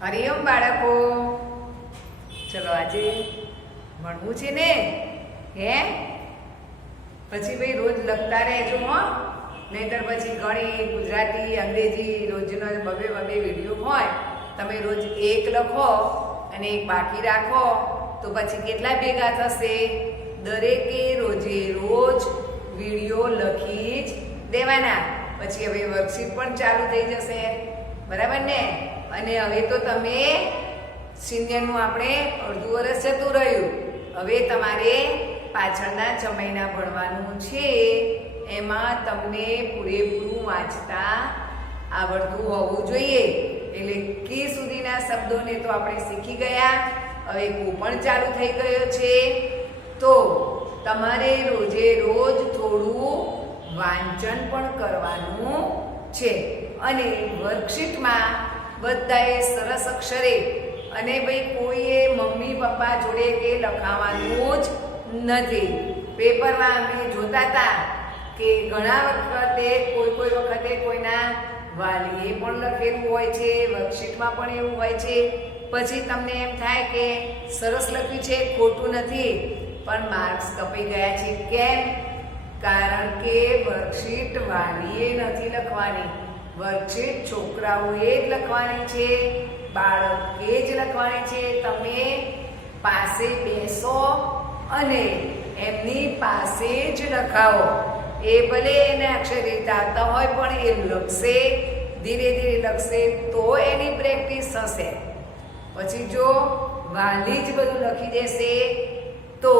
હરિઓમ બાળકો, ચલો આજે ભણવું છે ને? હે પછી ભાઈ રોજ લખતા રહેજો હો, નહીતર પછી ગણિત, ગુજરાતી, અંગ્રેજી રોજનો બબે વિડીયો હોય, તમે રોજ એક લખો અને એક બાકી રાખો તો પછી કેટલા ભેગા થશે? દરેકે રોજે રોજ વિડીયો લખી જ દેવાના. પછી હવે વર્કશીટ પણ ચાલુ થઈ જશે, બરાબર ને? અને હવે તો તમે સિનિયરનું આપણે અડધું વર્ષ જતું રહ્યું, હવે તમારે પાછળના 6 મહિના ભણવાનું છે. એમાં તમને પૂરેપૂરું વાંચતા આવડતું હોવું જોઈએ. એટલે કે સુધીના શબ્દોને તો આપણે શીખી ગયા, હવે કો પણ ચાલુ થઈ ગયો છે. તો તમારે રોજે રોજ થોડું વાંચન પણ કરવાનું છે. અને વર્કશીટમાં બધાએ સરસ અક્ષરે, અને ભાઈ કોઈએ મમ્મી પપ્પા જોડે કે લખાવાનું જ નથી. પેપરમાં અમે જોતા હતા કે ઘણા વખતે કોઈ વખતે કોઈના વાલીએ પણ લખેલું હોય છે, વર્કશીટમાં પણ એવું હોય છે. પછી તમને એમ થાય કે સરસ લખ્યું છે, ખોટું નથી, પણ માર્ક્સ કપાઈ ગયા છે. કેમ? કારણ કે વર્કશીટ વાલીએ નથી લખવાની, વર્કશીટ છોકરાઓએ જ લખવાની છે, બાળકે જ લખવાની છે. તમે પાસે બેસો અને એમની પાસે જ લખાવો. એ ભલે એને અક્ષર રીતા આવતા હોય પણ એ લખશે, ધીરે ધીરે લખશે તો એની પ્રેક્ટિસ થશે. પછી જો વાલી જ બધું લખી દેશે તો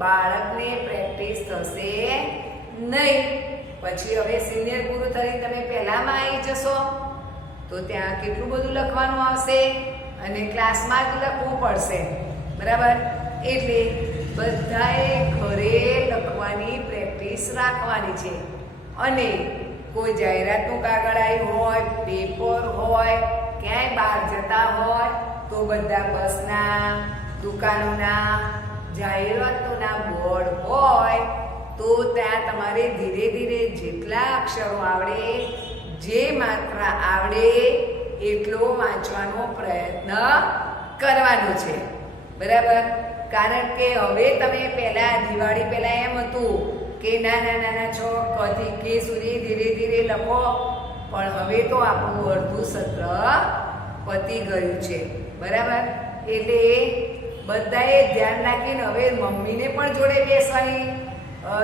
બાળકને પ્રેક્ટિસ થશે નહીં. પછી હવે સિનિયર પૂરું થઈને તમે પહેલામાં આવી જશો તો ત્યાં કેટલું બધું લખવાનું આવશે અને ક્લાસમાં જ લખવું પડશે, બરાબર? એટલે બધાએ ઘરે લખવાની પ્રેક્ટિસ રાખવાની છે. અને કોઈ જાહેરાતનું કાગળ આવ્યું હોય, પેપર હોય, ક્યાંય બહાર જતા હોય તો બધા બસના, દુકાનોના, જાહેરાતોના બોર્ડ હોય તો ત્યાં તમારે ધીરે ધીરે જેટલા અક્ષરો આવડે, જે માત્રા આવડે એટલો વાંચવાનો પ્રયત્ન કરવાનો છે, બરાબર? કારણ કે હવે તમે દિવાળી પહેલા એમ હતું કે નાના છો કથી કે સુધી ધીરે ધીરે લખો, પણ હવે તો આપણું અડધું સત્ર પતી ગયું છે, બરાબર? એટલે બધાએ ધ્યાન રાખીને હવે મમ્મીને પણ જોડે બેસવાની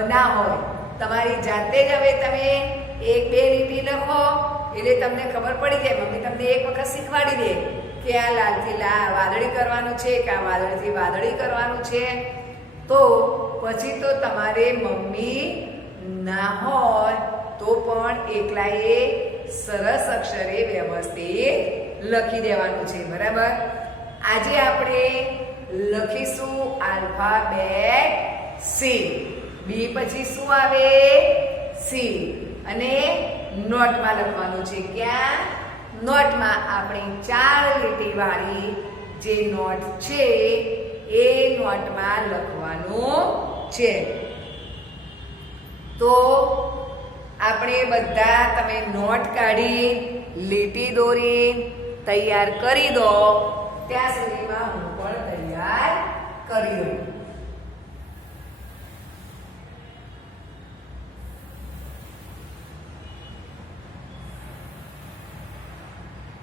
ના હોય, તમારી જાતે જ હવે તમે 1-2 લીટી લખો એટલે તમને ખબર પડી જાય. મમ્મી તમને એક વખત શીખવાડી દે કે આ લાલથી વાદળી કરવાનું છે કે આ વાદળથી વાદળી કરવાનું છે. તો પછી તો તમારે મમ્મી ના હોય તો પણ એકલાએ સરસ અક્ષરે વ્યવસ્થિત લખી દેવાનું છે, બરાબર? આજે આપણે લખીશું આલ્ફાબેટ સી. બી પછી શું આવે? સી. અને નોટમાં લખવાનું છે. ક્યાં? નોટમાં. આપણે 4 લીટી વાળી જે નોટ છે એ નોટમાં લખવાનું છે. તો આપણે બધા તમે નોટ કાઢી, લીટી દોરી તૈયાર કરી દો. ત્યાં સુધીમાં હું પણ તૈયાર કરી દઉં.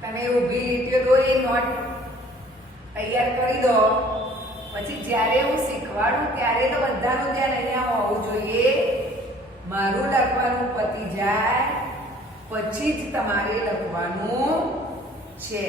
તમે ઊભી લીટીઓ દોરી નોટ તૈયાર કરી દો. પછી જ્યારે હું શીખવાડું ત્યારે તો બધાનું ધ્યાન અહીંયા હોવું જોઈએ. મારું લખવાનું પતી જાય પછી જ તમારે લખવાનું છે.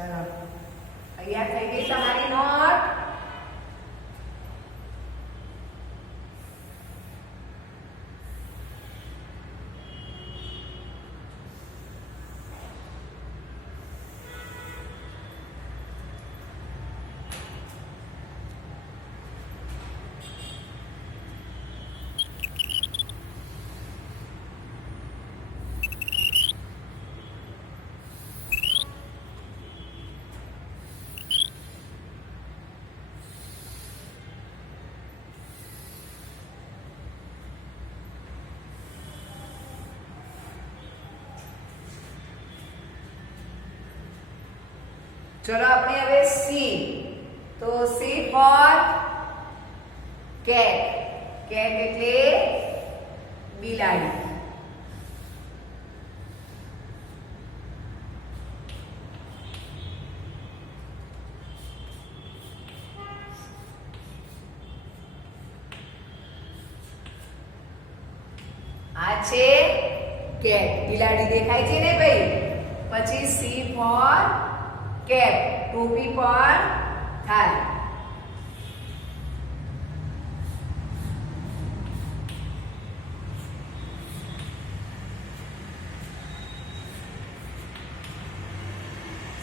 ચલો તૈયાર થઈ ગઈ તમારી નોટ? चलो अपने હવે સી તો સી ફોર કેટ. કેટ એટલે બિલાડી. આ છે કેટ, બિલાડી દેખાય છે ને ભાઈ. પછી સી ફોર કેપ, ટોપી પણ થાય.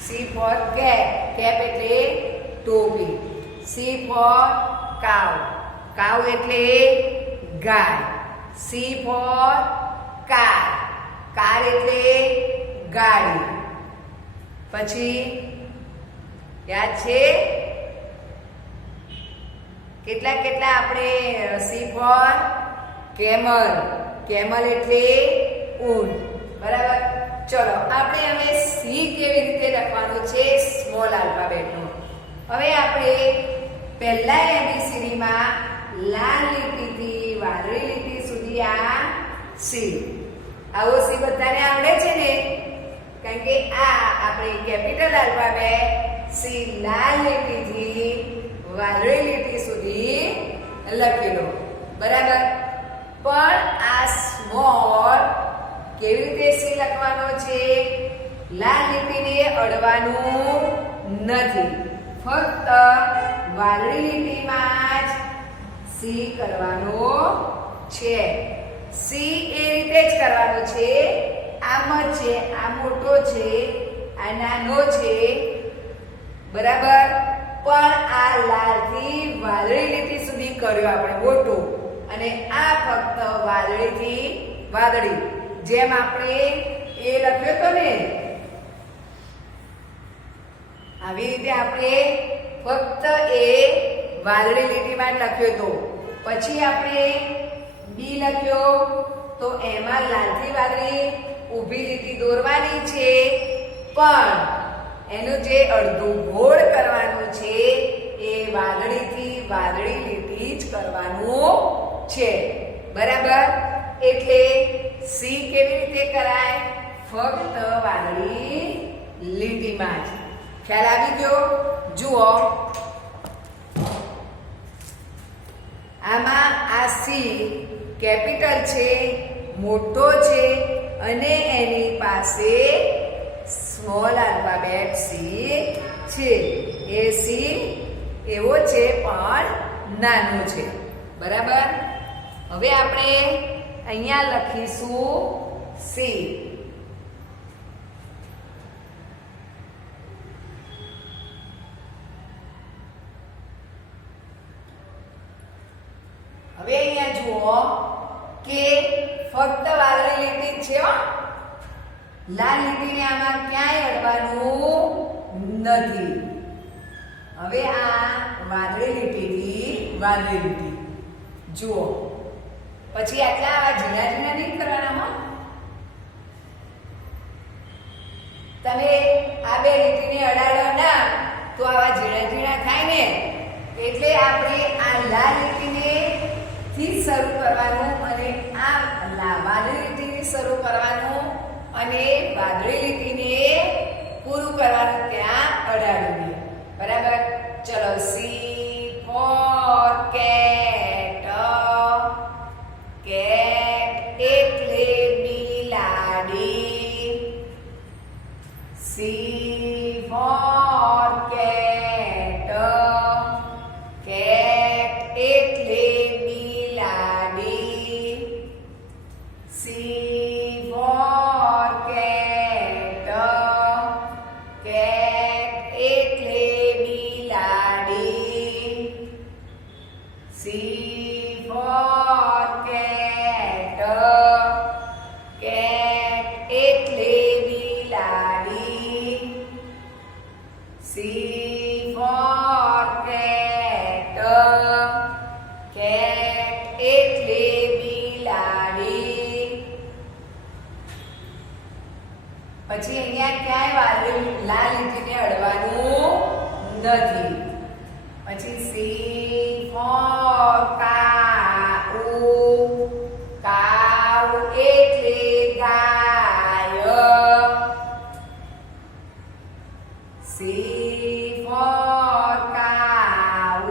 સી ફોર કેપ, કેપ એટલે ટોપી. સી ફોર કાવ, કાવ એટલે ગાય. સી ફોર કાર, કાર એટલે ગાડી. પછી યાદ છે કેટલા આપણે સી ફોર કેમલ, કેમલ એટલે ઊંટ. બરાબર. ચલો આપણે હવે સી કેવી રીતે લખવાનું છે સ્મોલ આલ્ફાબેટનું. હવે આપણે પહેલા એબીસીડી માં લાલ લીટીથી વાદળી લીટી સુધી આ સી, આવો સી બધાને આવડે છે ને? કારણ કે આ આપણે કેપિટલ આલ્ફાબેટ સી લાલ લીટીથી વાદળી લીટી સુધી લખેલો. બરાબર. પણ આ સ્મોલ કેવી રીતે સી લખવાનો છે? લાલ લીટીને અડવાનું નથી, ફક્ત વાદળી લીટીમાં જ સી કરવાનો છે. સી એ રીતે જ કરવાનો છે. આમ જ છે, આ મોટો છે, આ નાનો છે. બરાબર. પણ આ લાલથી વાદળી લીટી સુધી કર્યો આપણે મોટો, અને આ ફક્ત વાદળીથી વાદળી, જેમ આપણે એ લખ્યો તો ને આવી રીતે આપણે ફક્ત એ વાદળી લીટીમાં લખ્યો તો. પછી આપણે બી લખ્યો તો એમાં લાલથી વાદળી ઊભી લીટી દોરવાની છે, પણ એનું જે અડધું ગોળ કરવાનું છે એ વાદળીથી વાદળી લીટી જ કરવાનું છે. બરાબર. એટલે સી કેવી રીતે કરાય? ફક્ત વાદળી લીટીમાં જ. ખ્યાલ આવી ગયો? જુઓ આમાં આ સી કેપિટલ છે, મોટો છે, અને એની પાસે સ્મોલ આલ્ફાબેટ સી છે. એ સી એવો છે પણ નાનો છે. બરાબર. હવે આપણે અહીંયા લખીશું સી. હવે અહીંયા જુઓ કે ફક્ત વાદળી લીટી જ છે. લાલ લીટીને આમાં ક્યાંય અડવાનું નથી. હવે આ વાદળી લીટીથી વાદળી લીટી જુઓ. પછી આટલા આવા ઝીણા ઝીણા નહીં કરવાના. તમે આ બે લીટીને અડાડો ના તો આવા ઝીણા ઝીણા થાય ને. એટલે આપણે આ લાલ લીટીને થી શરૂ કરવાનું, અને આ વાદળી લીટીથી શરૂ કરવાનું, અને વાદળી લીટીને પૂરું કરવાનું ત્યાં અડાડીને. બરાબર. ચલો સી ફોર કેટ, કેટ એટલે બિલાડી. C for for cat. Cat એટલે બિલાડી. C for cat. Cat એટલે બિલાડી. પછી અહીંયા ક્યાંય લાલ લીટીને અડવાનું નથી. પછી C for cow. cow એટલે ગાય. C for cow.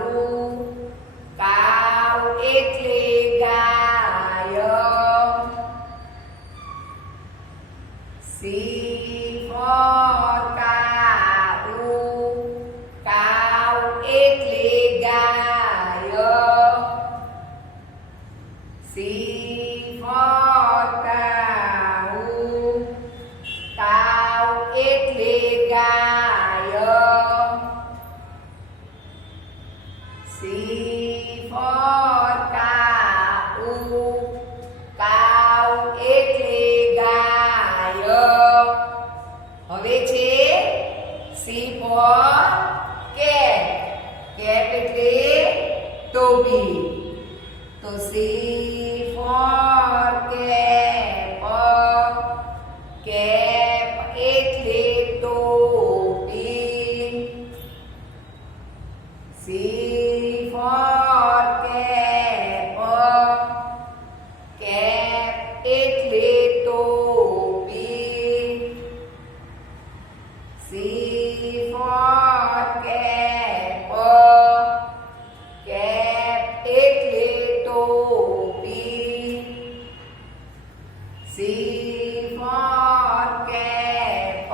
cow એટલે ગાય. C for cow. cow એટલે ગાય. C for cow. cow એટલે ગાય. C for cow. cow એટલે ગાય. હવે છે C for cat. cat એટલે ટોપી. તો C for cap. cap એટલે ટોપી. C for cap. cap એટલે ટોપી. C for cap. cap એટલે ટોપી. C for cap.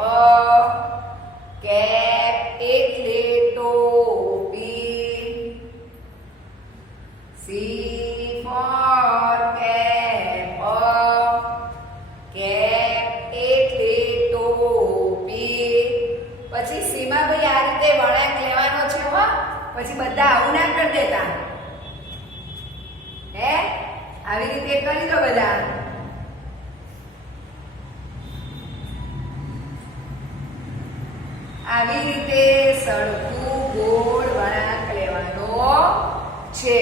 cap એટલે ટોપી. C for cap. cap એટલે ટોપી. પછી સીમા ભાઈ આ રીતે વળાંક લેવાનો છે હો. પછી બધા આવું ના કરી દેતા. હે આવી રીતે કરી દો બધા. આવી રીતે સરખું ગોળ વળાંક લેવાનો છે.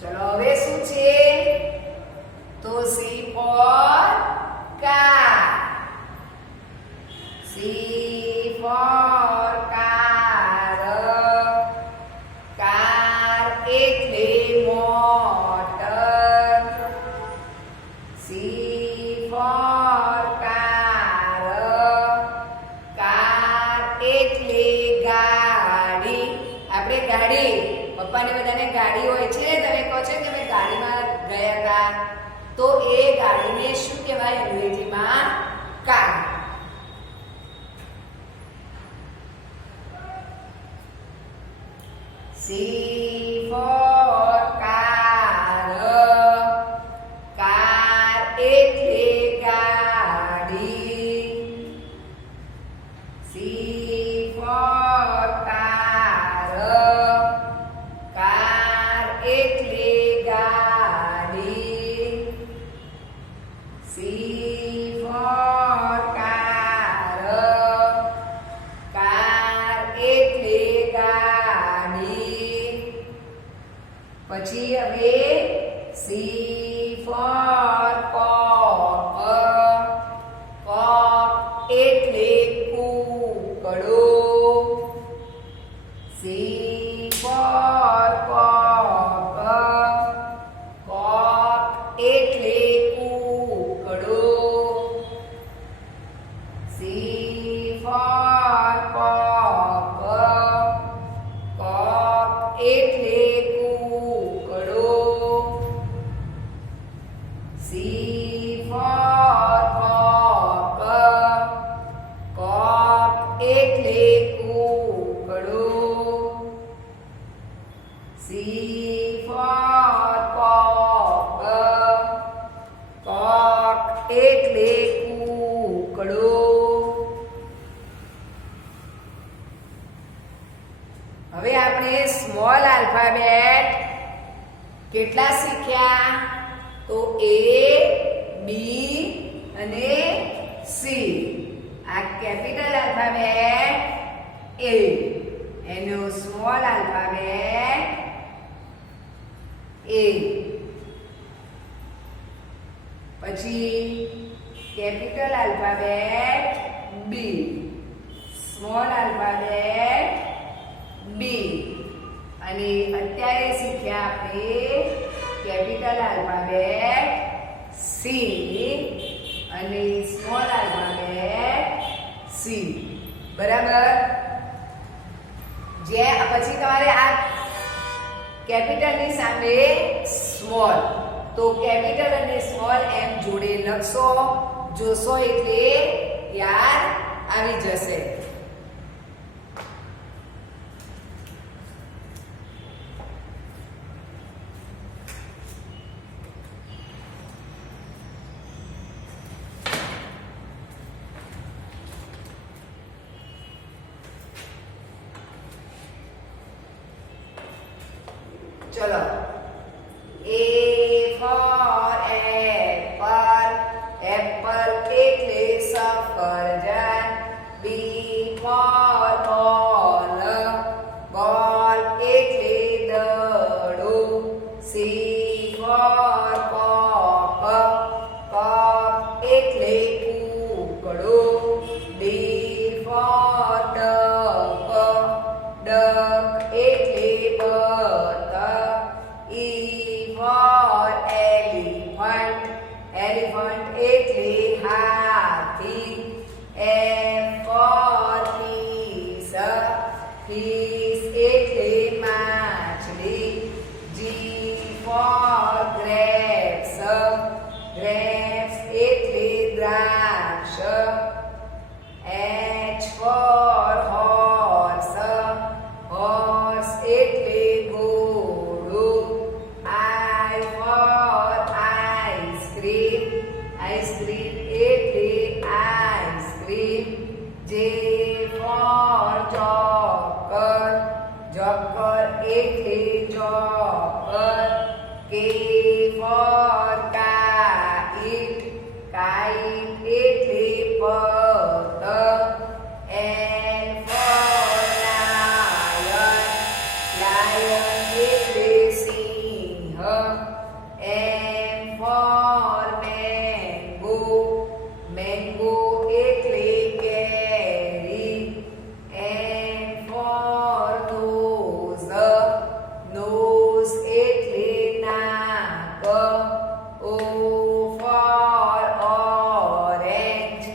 ચલો હવે શું છે? તો C for car. C for car. car એટલે motor. C for car. car એટલે ગાડી. આપણે ગાડી, પપ્પાને બધાને ગાડી હોય છે. તમે કહો છો કે મેં ગાડીમાં ગયા હતા, તો એ ગાડીને શું કહેવાય અંગ્રેજીમાં? Car. C for car. Car એટલે ગાડી. C for car. કાર એટલે ગાડી. C for car. કાર એટલે ગાડી. પછી હવે C for cock. cock એટલે કૂકડો. C for cock. cock એટલે કૂકડો. C for cock. cock એટલે કૂકડો. C for cock. કેટલા શીખ્યા? તો A, B અને C. આ કેપિટલ આલ્ફાબેટ A, એનો સ્મોલ આલ્ફાબેટ A. પછી capital alphabet B, small alphabet B. અને અત્યારે શીખ્યા આપણે કેપિટલ આલ્ફાબેટ C અને સ્મોલ આલ્ફાબેટ C. બરાબર? જે પછી તમારે આ કેપિટલની સામે સ્મોલ, તો કેપિટલ અને સ્મોલ એમ જોડે લખશો, જોશો એટલે યાદ આવી જશે. ચલો. A for apple, apple એટલે સફરજન. B for ball, ball એટલે દડો. C for cup, cup એટલે કૂકડો. D for duck, duck એટલે બતક. E for elephant, elephant એટલે હાથી. F for fish, fish એટલે માછલી. G for grapes, grapes એટલે દ્રાક્ષ. H for horse, horse એટલે ઘોડો. I for ice cream, ice cream એટલે ice cream. J for joker, joker એટલે joker. K for kite, kite એટલે પતંગ. L for lion, lion એટલે સિંહ. M for mango, mango એટલે કેરી. N for nose, nose એટલે નાક. O for orange,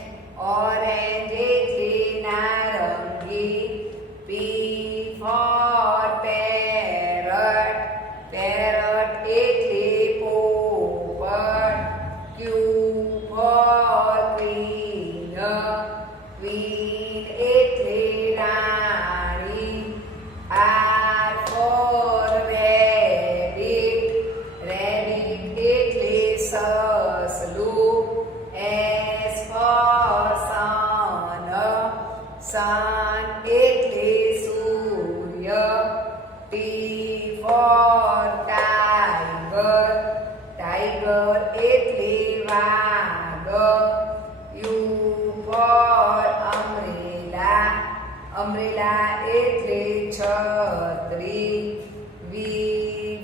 orange એટલે નારંગી. P for parrot, parrot એટલે પોપટ. Q for queen, queen એટલે રાણી. R for rabbit, rabbit એટલે સસલું. S for sun, sun એટલે સૂર્ય. T for tiger, tiger એટલે વાઘ. U for umbrella, umbrella એટલે છત્રી. V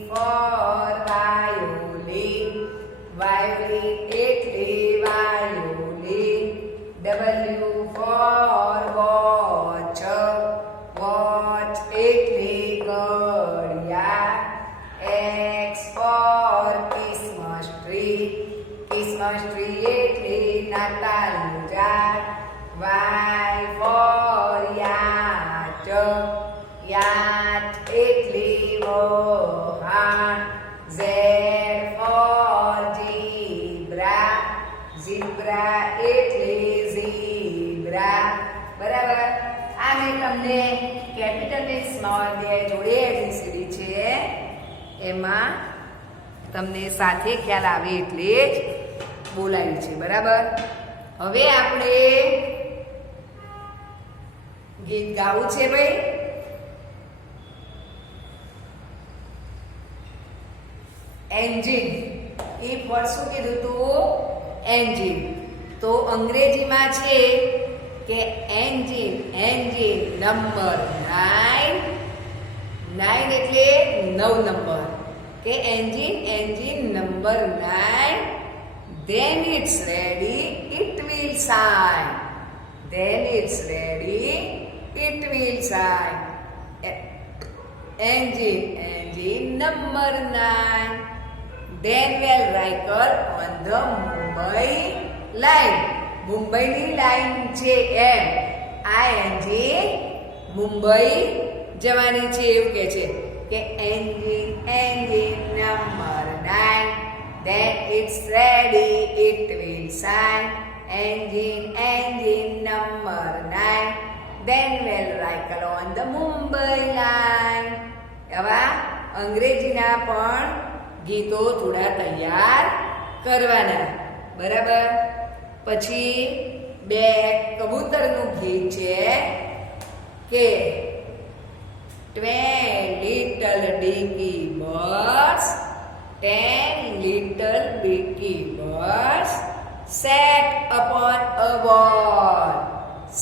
for violin, violin એટલે violin. W for watch, watch એટલે ઘડિયાળ. X for Christmas tree, Christmas tree એટલે નાતાલનું ઝાડ. Y for yacht, yacht એટલે વહાણ. Z for zebra, zebra એટલે zebra. બરાબર? આ મેં તમને કેપિટલ ને સ્મોલ બે જોડે એબીસીડી છે, એમાં તમને સાથે ખ્યાલ આવે એટલે જ બોલાવી છે. બરાબર? હવે આપણે ગીત ગાવું છે ભાઈ. એન્જિન. એ ફોર શું કીધું તું? એન્જિન. તો અંગ્રેજીમાં છે કે એન્જિન. Engine number 9. 9 એટલે 9 નંબર. કે engine number 9. Then it's ready, it will shine. Then it's ready, it will shine. Engine number 9. Then will Riker on the Mumbai line. મુંબઈની લાઈન છે એમ આ એન્જિન મુંબઈ જવાની છે એવું કે છે કે engine number 9. Then it's ready, it will shine. Engine number 9. Then will Riker on the Mumbai line. એવા અંગ્રેજીના પણ ગીતો થોડા તૈયાર કરવાના, બરાબર. પછી બે કબૂતરનું ગીત છે કે 10 little dicky birds, 10 little dicky birds sat upon a wall.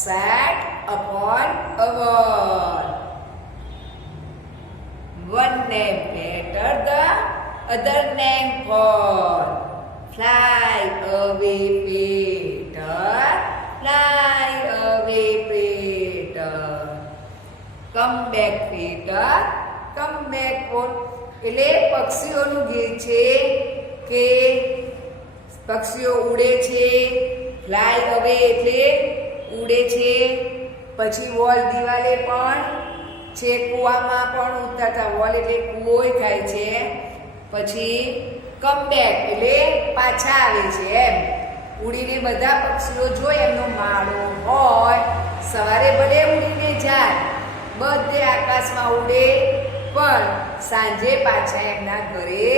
Sat upon a wall. One name better, the other name fall. Fly away, Peter. Fly away, Peter. Come back, Peter. Come back, Paul. એટલે પક્ષીઓનું ગીત છે કે પક્ષીઓ ઉડે છે. Fly અવે એટલે ઉડે છે. પછી વોલ દિવાલે પણ છે, કૂવામાં પણ ઉતરતા. વોલ એટલે કૂવો થાય છે. પછી કમ બેક એટલે પાછા આવે છે એમ. ઉડીને બધા પક્ષીઓ જોઈ એમનો માળો હોય, સવારે ભલે ઉડીને જાય, બધે આકાશમાં ઉડે, પણ સાંજે પાછા એમના ઘરે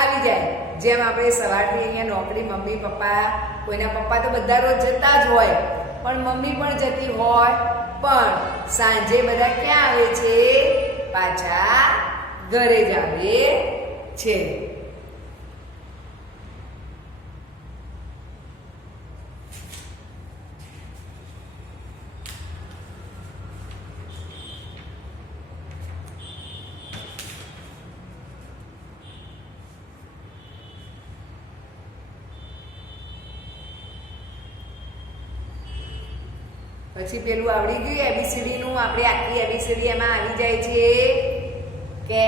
આવી જાય. જેમ આપણે સવારથી અહીંયા નોકરી, મમ્મી પપ્પા, કોઈના પપ્પા તો બધા રોજ જતા જ હોય, પણ મમ્મી પણ જતી હોય, પણ સાંજે બધા ક્યાં આવે છે? પાછા ઘરે જ આવે છે. પછી પેલું આવડી ગયું એબીસીડી નું. આપણે આખી એબીસીડી એમાં આવી જાય છે કે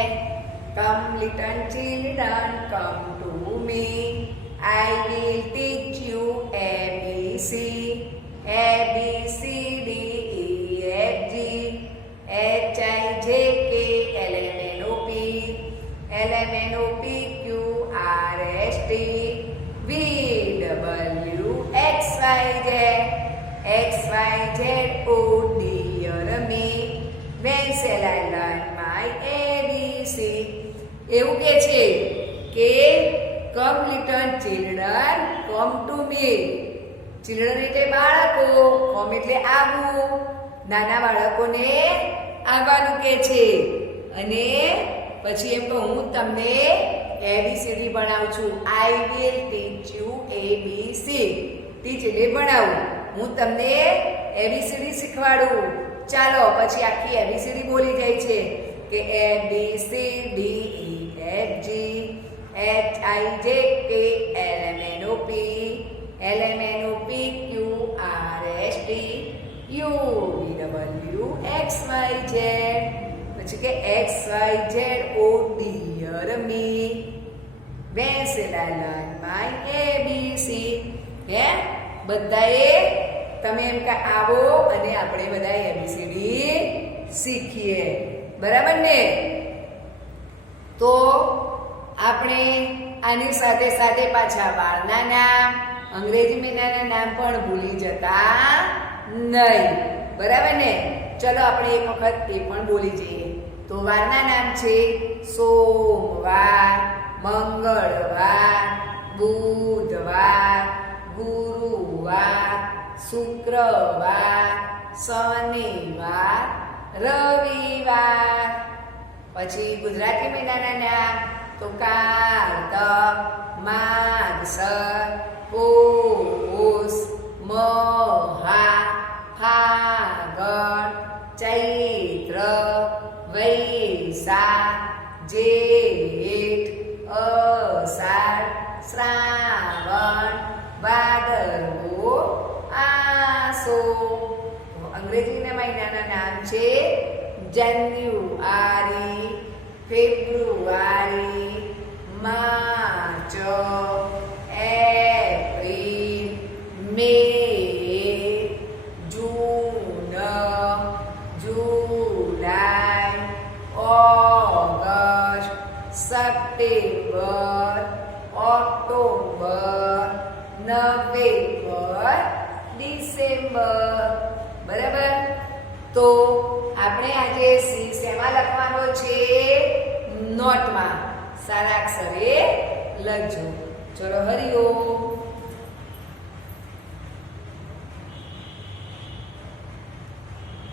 come little children come to me, I will teach you ABC. ABCD EFG HIJK LMNOP QRST VWXYZ. XYZ, oh dear me, when shall I learn my ABC? એવું કે છે કે come little children, come to me. Children એટલે બાળકો, come એટલે આવવું. નાના બાળકોને આવવાનું કે છે. અને પછી એમ તો હું તમને એબીસીડી ભણાવું છું. I will teach you ABC. ટીચ એટલે ભણાવું. હું તમને એબીસીડી શીખવાડું. ચાલો પછી આખી એબીસીડી બોલી જાય છે કે ABCD EFG HIJK LMNOP QRST UVWXYZ. પછી કે XYZ, oh dear me, when shall I learn my ABC? હે બધાએ તમે એમ કે આવો અને આપણે બધા એબીસીડી શીખીએ, બરાબર ને? તો આપણે આની સાથે સાથે પાછા વાળના નામ, અંગ્રેજી મહિનાના નામ પણ ભૂલી જતા નહીં, બરાબર ને? ચલો આપણે એક વખત એ પણ બોલી જઈએ. તો વારના નામ છે સોમવાર, મંગળવાર, બુધવાર, ગુરુવાર, શુક્રવાર, શનિવાર, રવિવાર. પછી ગુજરાતી મહિનાના નામ તો કારતક, માગસર, પોષ, મહા, ફાગણ, ચૈત્ર, વૈશાખ, જેઠ, અષાઢ, શ્રાવણ, ભાદરવો, આસો. અંગ્રેજીના મહિનાના નામ છે January, February, March, April, May, June, July, August, September, October, November, December. બરાબર. તો આપણે આજે સી શેમાં લખવાનો છે? નોટમાં સારા અક્ષરે લખજો. ચલો હરિઓમ.